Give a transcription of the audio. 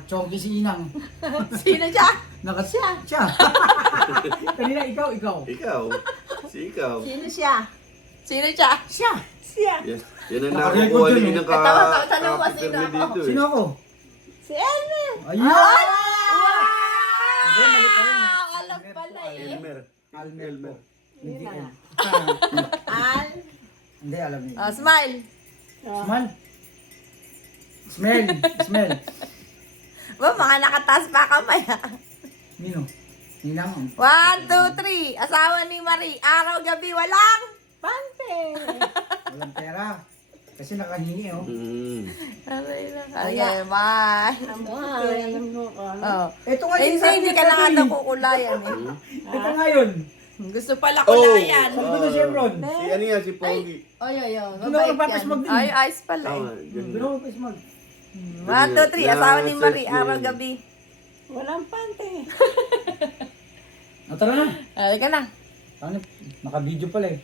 Nakachongki si Inang. Sino siya? Siya. Kanina ikaw. Ikaw. Si ikaw. Sino siya? Sino siya? Siya. Siya. Yan ang Nakarecord nakukuha dun, ni eh. ng Tanong mo, kapitler sino ni ako? dito eh. Sino ako? Si Elmer. Ayun! Wow! Hindi, mali pa rin. Alam pala eh. Elmer. Almer. Hindi Yun na. Ah, Al. Hindi, alam niyo. Oh, smile. Smell. Smell. Ba, mga nakataas pa kamay ha. Nino? Ninang. 1, 2, 3. Asawa ni Marie. Araw-gabi walang. Pante. Walang pera. Kasi nakahingi oh. Aray lang. Okay, bye. Bye. Alam mo ko. Oh. Ito nga Eh, hindi ka na nga daw kukulayan eh. Ito nga yun. Gusto pala Oh! kulayan. Sabi ko na Chevron. Si ano yan, si Pogi. Oy. Doon ako Mabait nagpapasmag yan. din. Ay, ayos pala Tama, eh. ganun. Doon ako nagpapasmag. 1, 2, 3. Asawa ni Marie. Na-search Araw-gabi. Walang pante. Tara na. Ay, ka na. Naka-video pala eh.